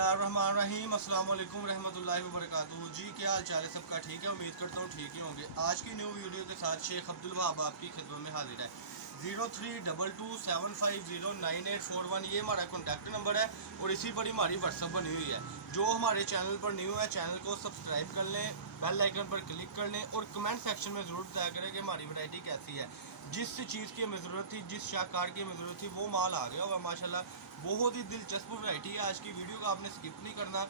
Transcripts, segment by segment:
बिस्मिल्लाहिर्रहमानिर्रहीम अस्सलाम वालेकुम रहमतुल्लाहि व बरकातुहू। जी क्या हाल चाल है सबका? ठीक है, उम्मीद करता हूँ ठीक ही होंगे। आज की न्यू वीडियो के साथ शेख अब्दुल वहाब आपकी खिदमत में हाजिर है। 0322750981 ये हमारा कॉन्टैक्ट नंबर है और इसी पर हमारी व्हाट्सअप बनी हुई है। जो हमारे चैनल पर न्यू है चैनल को सब्सक्राइब कर लें, बेल आइकन पर क्लिक कर लें और कमेंट सेक्शन में ज़रूर बताया करें कि हमारी वैरायटी कैसी है। जिस चीज़ की हमें ज़रूरत थी, जिस शाकार की हमें ज़रूरत थी, वो माल आ गया होगा माशाल्लाह। बहुत ही दिलचस्प वैरायटी है। आज की वीडियो को आपने स्किप नहीं करना,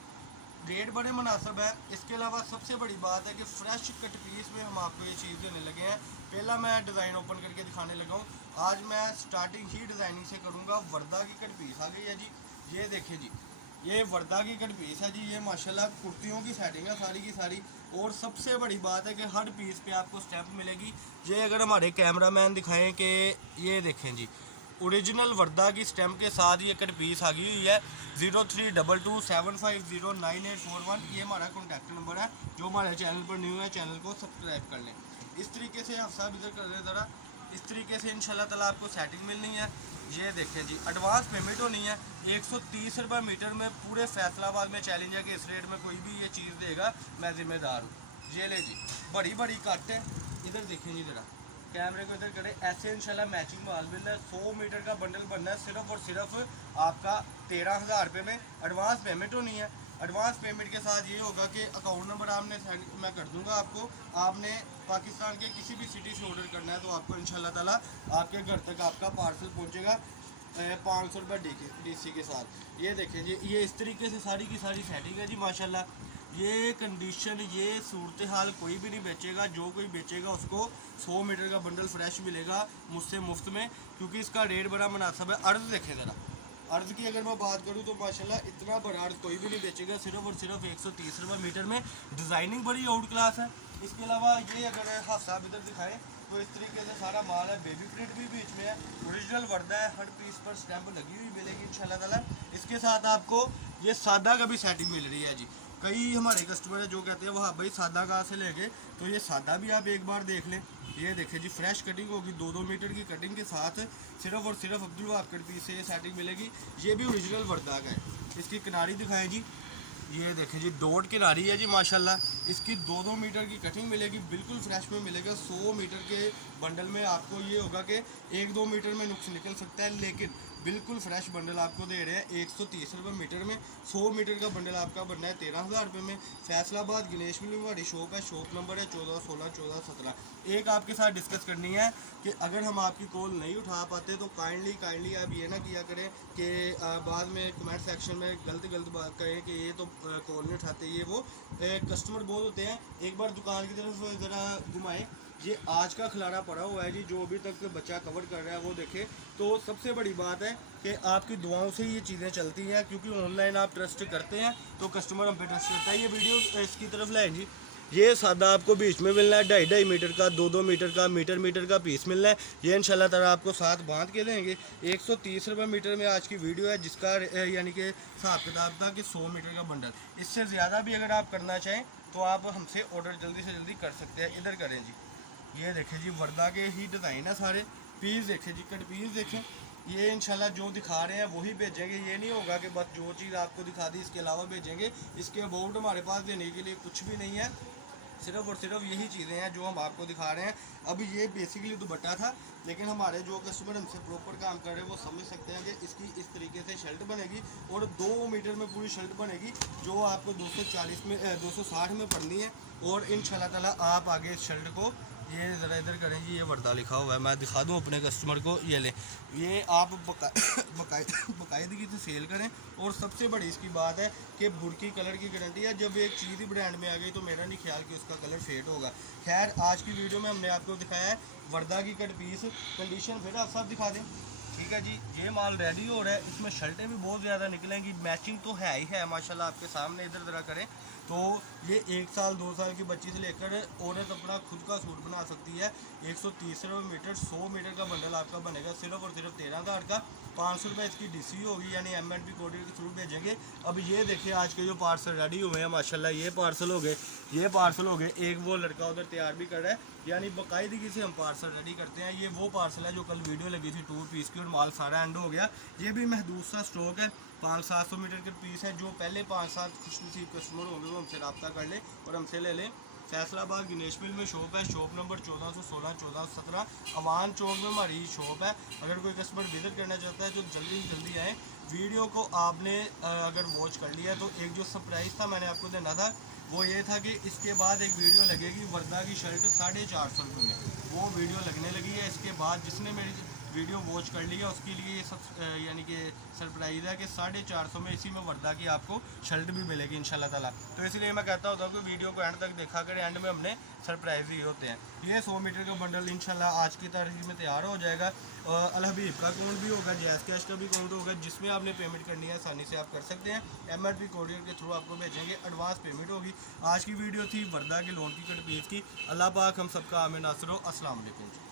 रेट बड़े मुनासिब है। इसके अलावा सबसे बड़ी बात है कि फ़्रेश कट पीस में हम आपको ये चीज़ देने लगे हैं। पहला मैं डिज़ाइन ओपन करके दिखाने लगा हूँ। आज मैं स्टार्टिंग ही डिज़ाइनिंग से करूँगा। वर्दा की कट पीस आ गई है जी, ये देखें जी, ये वर्दा की कट पीस है जी। ये माशाल्लाह कुर्तियों की सेटिंग है सारी की सारी। और सबसे बड़ी बात है कि हर पीस पे आपको स्टैम्प मिलेगी। ये अगर हमारे कैमरामैन दिखाएं कि ये देखें जी, ओरिजिनल वर्दा की स्टैम्प के साथ ये कट पीस आ गई हुई है। 0322750981 ये हमारा कॉन्टैक्ट नंबर है। जो हमारे चैनल पर न्यू है चैनल को सब्सक्राइब कर लें। इस तरीके से आप सब इधर कर लें ज़रा। इस तरीके से इंशाल्लाह ताला आपको सेटिंग मिलनी है। ये देखें जी, एडवांस पेमेंट होनी है। 130 रुपये मीटर में पूरे फैसलाबाद में चैलेंज है कि इस रेट में कोई भी ये चीज़ देगा, मैं ज़िम्मेदार हूँ। ये ले जी, बड़ी बड़ी कट है। इधर देखें जी ज़रा, कैमरे को इधर करें, ऐसे इंशाल्लाह मैचिंग माल मिल रहा है। 100 मीटर का बंडल बनना है सिर्फ और सिर्फ आपका 13,000 रुपये में। एडवांस पेमेंट होनी है। एडवांस पेमेंट के साथ ये होगा कि अकाउंट नंबर आपने मैं कर दूंगा आपको। आपने पाकिस्तान के किसी भी सिटी से ऑर्डर करना है तो आपको इंशाल्लाह ताला आपके घर तक आपका पार्सल पहुंचेगा 500 रुपये DC के साथ। ये देखें जी, ये इस तरीके से सारी की सारी सेटिंग है जी माशाल्लाह। ये कंडीशन, ये सूरत हाल कोई भी नहीं बेचेगा। जो कोई बेचेगा उसको 100 मीटर का बंडल फ्रेश मिलेगा मुझसे मुफ्त में, क्योंकि इसका रेट बड़ा मुनासिब है। अर्ज़ देखें ज़रा, अर्ज़ की अगर मैं बात करूँ तो माशाल्लाह इतना बड़ा अर्ज़ कोई भी नहीं बेचेगा, सिर्फ और सिर्फ 130 रुपये मीटर में। डिज़ाइनिंग बड़ी आउट क्लास है। इसके अलावा ये अगर हाथ साहब इधर दिखाएं तो इस तरीके से सारा माल है। बेबी प्रिंट भी बीच में है, ओरिजिनल वर्दा है। हर पीस पर स्टैंप लगी हुई मिलेगी इंशाल्लाह ताला। इसके साथ आपको ये सादा का भी सेटिंग मिल रही है जी। कई हमारे कस्टमर है जो कहते हैं वहाँ भाई सादा कहाँ से लेंगे, तो ये सादा भी आप एक बार देख लें। ये देखें जी, फ्रेश कटिंग होगी 2-2 मीटर की कटिंग के साथ सिर्फ और सिर्फ अब्दुल वहाब कट पीस से ये सेटिंग मिलेगी। ये भी ओरिजिनल वर्दा का है। इसकी किनारी दिखाएं जी, ये देखें जी, डॉट किनारी है जी माशाल्लाह। इसकी 2-2 मीटर की कटिंग मिलेगी, बिल्कुल फ्रेश में मिलेगा। 100 मीटर के बंडल में आपको ये होगा कि 1-2 मीटर में नुक्स निकल सकता है, लेकिन बिल्कुल फ्रेश बंडल आपको दे रहे हैं 130 रुपये मीटर में। 100 मीटर का बंडल आपका बनना है 13,000 रुपये में। फैसलाबाद गणेश मिल में हमारी शॉप है। शॉप नंबर है 14, 16, 14, 17। एक आपके साथ डिस्कस करनी है कि अगर हम आपकी कॉल नहीं उठा पाते तो काइंडली आप ये ना किया करें कि बाद में कमेंट सेक्शन में गलत बात करें कि ये तो कॉल नहीं उठाते। ये वो कस्टमर बहुत होते हैं। एक बार दुकान की तरफ ज़रा घुमाएं। ये आज का खिलाना पड़ा हुआ है जी, जो अभी तक बच्चा कवर कर रहा है वो देखे। तो सबसे बड़ी बात है कि आपकी दुआओं से ये चीज़ें चलती हैं, क्योंकि ऑनलाइन आप ट्रस्ट करते हैं तो कस्टमर हम पे ट्रस्ट करता है। ये वीडियो इसकी तरफ लाएँ जी। ये सादा आपको बीच में मिलना है, 2.5 मीटर का, 2-2 मीटर का, मीटर का पीस मिलना है। ये इंशाल्लाह ताला आपको साथ बांध के देंगे। 130 रुपये मीटर में आज की वीडियो है, जिसका यानी कि हिसाब किताब था कि 100 मीटर का बंडल। इससे ज़्यादा भी अगर आप करना चाहें तो आप हमसे ऑर्डर जल्दी से जल्दी कर सकते हैं। इधर करें जी, ये देखें जी, वर्दा के ही डिज़ाइन है सारे। पीस देखें जी, कट पीस देखें। ये इंशाल्लाह जो दिखा रहे हैं वही भेजेंगे। ये नहीं होगा कि बस जो चीज़ आपको दिखा दी इसके अलावा भेजेंगे। इसके अबाउट हमारे पास देने के लिए कुछ भी नहीं है, सिर्फ और सिर्फ यही चीज़ें हैं जो हम आपको दिखा रहे हैं। अभी ये बेसिकली दुपट्टा था, लेकिन हमारे जो कस्टमर हमसे प्रॉपर काम कर रहे हैं वो समझ सकते हैं कि इसकी इस तरीके से शर्ट बनेगी और 2 मीटर में पूरी शर्ट बनेगी, जो आपको 240 में 260 में पड़नी है। और इंशाल्लाह ताला आप आगे इस शर्ट को, ये ज़रा इधर करें जी, ये वर्दा लिखा हुआ है, मैं दिखा दूँ अपने कस्टमर को। ये ले, ये आप बाकायदगी से सेल करें। और सबसे बड़ी इसकी बात है कि बुरकी कलर की गारंटी है। जब एक चीज़ ही ब्रांड में आ गई तो मेरा नहीं ख्याल कि उसका कलर फेड होगा। खैर, आज की वीडियो में हमने आपको दिखाया है वर्दा की कट पीस। कंडीशन फिर आप सब दिखा दें, ठीक है जी। ये माल रेडी हो रहा है, इसमें शर्टें भी बहुत ज़्यादा निकलेंगी। मैचिंग तो है ही है माशाल्लाह आपके सामने। इधर ज़रा करें तो ये 1 साल 2 साल की बच्ची से लेकर औरत अपना खुद का सूट बना सकती है। 130 रुपये मीटर, 100 मीटर का बंडल आपका बनेगा सिर्फ और सिर्फ 13,000 का। 500 रुपये इसकी DC होगी, यानी MNP कोरियर के थ्रू भेजेंगे। अब ये देखिए, आज के जो पार्सल रेडी हुए हैं माशाल्लाह, ये पार्सल हो गए, ये पार्सल हो गए। एक वो लड़का उधर तैयार भी कर रहा है, यानी बाकायदगी से हम पार्सल रेडी करते हैं। ये वो पार्सल है जो कल वीडियो लगी थी 2 पीस की, और माल सारा एंड हो गया। ये भी महदूद सा स्टॉक है। 500-700 मीटर के पीस हैं। जो पहले 5-7 खुशनसीब कस्टमर होंगे वो हमसे रब्ता कर लें और हमसे ले लें। फैसलाबाद गणेश मिल में शॉप है, शॉप नंबर 1416 1417 अवान चौक में हमारी शॉप है। अगर कोई कस्टमर विजिट करना चाहता है तो जल्दी से जल्दी आएँ। वीडियो को आपने अगर वॉच कर लिया तो एक जो सरप्राइज़ था मैंने आपको देना था वो ये था कि इसके बाद एक वीडियो लगेगी वर्दा की शर्ट 450 रुपये में, वो वीडियो लगने लगी है। इसके बाद जिसने मेरी वीडियो वॉच कर लिया उसके लिए ये सब यानी कि सरप्राइज़ है कि 450 में इसी में वर्दा की आपको शर्ट भी मिलेगी इंशाल्लाह ताला। तो इसलिए मैं कहता होता हूँ कि वीडियो को एंड तक देखा करें, एंड में हमने सरप्राइज़ ही होते हैं। ये 100 मीटर का बंडल इंशाल्लाह आज की तारीख में तैयार हो जाएगा। अल हबीब का अकाउंट भी होगा, जैज़ कैश का भी अकाउंट होगा, जिसमें आपने पेमेंट करनी है आसानी से आप कर सकते हैं। MRP कोरियर के थ्रू आपको भेजेंगे, एडवांस पेमेंट होगी। आज की वीडियो थी वर्दा के लोन की कट पीस की। अल्लाह पाक हम सबका आमीन नासिर हो। अस्सलाम वालेकुम।